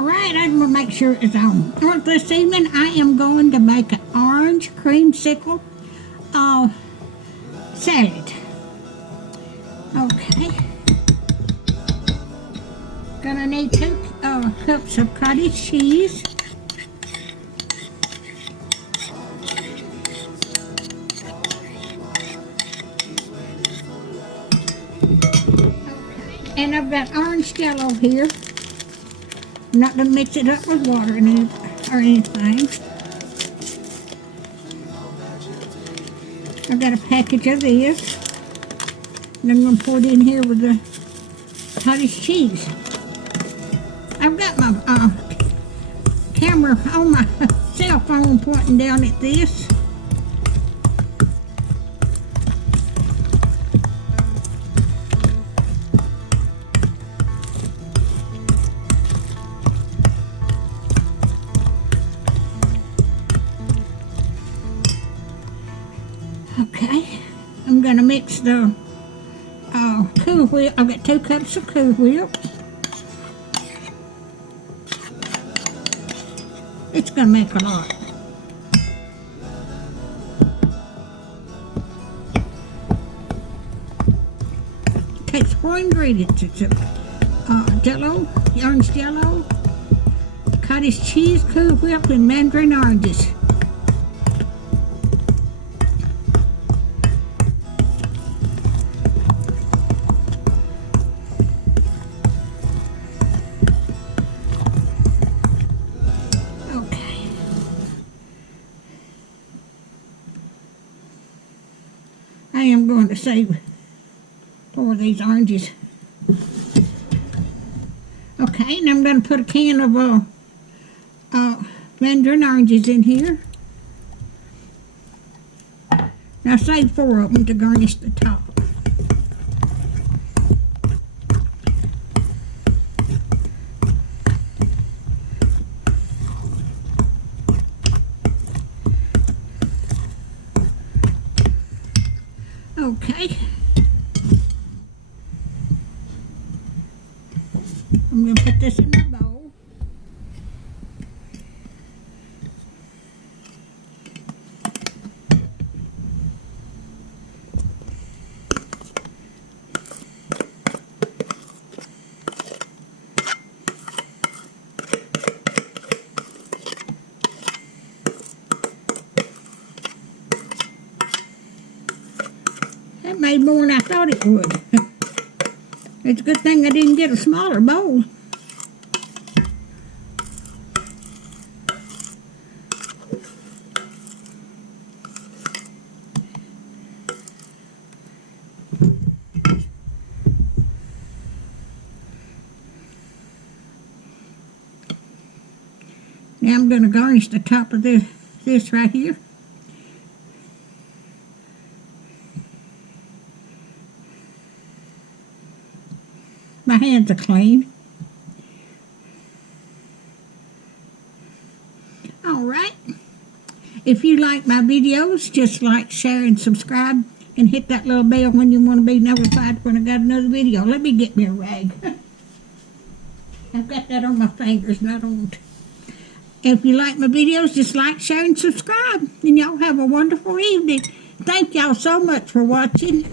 Alright, I'm going to make sure it's on. Well, this evening I am going to make an orange creamsicle salad. Okay. Gonna need 2 cups of cottage cheese. And I've got orange jello here. I'm not going to mix it up with water or anything. I've got a package of this. And I'm going to pour it in here with the cottage cheese. I've got my camera on my cell phone pointing down at this. Okay, I'm going to mix the Cool Whip. I've got 2 cups of Cool Whip. It's going to make a lot. It takes 4 ingredients. It's jello, orange jello, cottage cheese, Cool Whip, and mandarin oranges. I am going to save 4 of these oranges. Okay, and I'm going to put a can of mandarin oranges in here. Now save 4 of them to garnish the top. Okay. I'm going to put this in my bowl. That made more than I thought it would. It's a good thing I didn't get a smaller bowl. Now I'm going to garnish the top of this right here. My hands are clean. Alright. If you like my videos, just like, share, and subscribe. And hit that little bell when you want to be notified when I got another video. Let me get me a rag. I've got that on my fingers, not on. If you like my videos, just like, share, and subscribe. And y'all have a wonderful evening. Thank y'all so much for watching.